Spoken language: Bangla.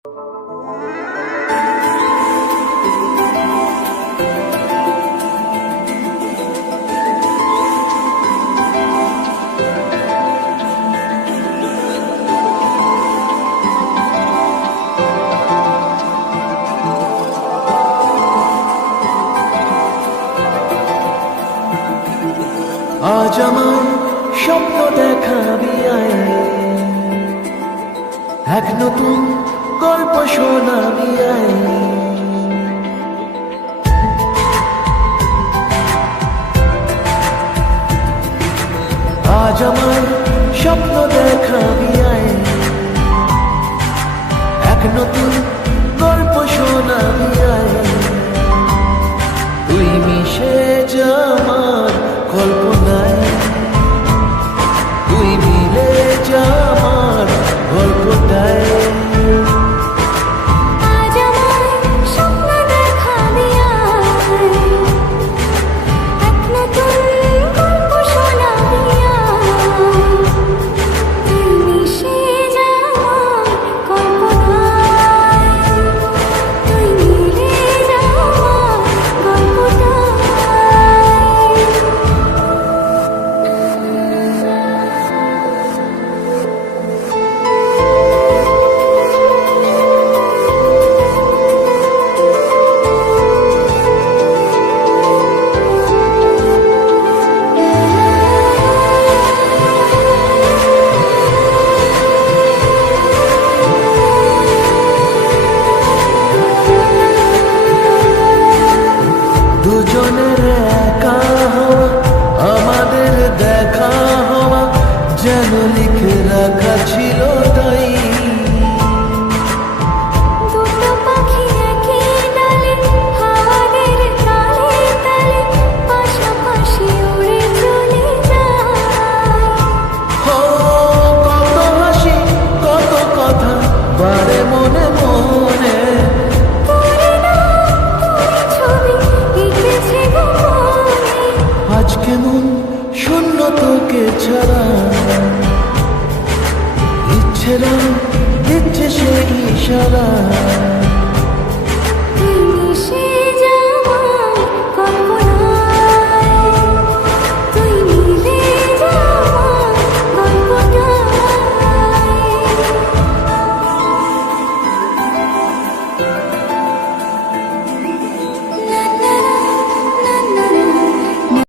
আজ আমার স্বপ্ন দেখাবি আয়, এক নতুন গল্প শোনাবি আয়। আজ আমার স্বপ্ন দেখাবি আয়, এক নতুন গল্প শোনাবি আয়। তুই মিশে যা আমার কল্পনায়, তুই মিলে যা আমার গল্পটায়। আজ আমার স্বপ্ন দেখাবি আয়, এক নতুন গল্প শোনাবি আয়। তুই মিশে যা আমার কল্পনায়, তুই মিলে যা আমার গল্পটায়। দুজনের একা হওয়া, আমাদের দেখা হওয়া যেন লিখে রাখা ছিল তাই। দুটো পাখি একই ডালে, হাওয়াদের তালে তালে পাশাপাশি উড়ে চলে যায়। ও কত হাসি, কত কথা বারে মনে মনে। তোরে না তোরে ছবি এঁকেছে গো মনে। আজ কেমন শূন্য তোকে ছাড়া, ইচ্ছেরা দিচ্ছে সে ইশারা।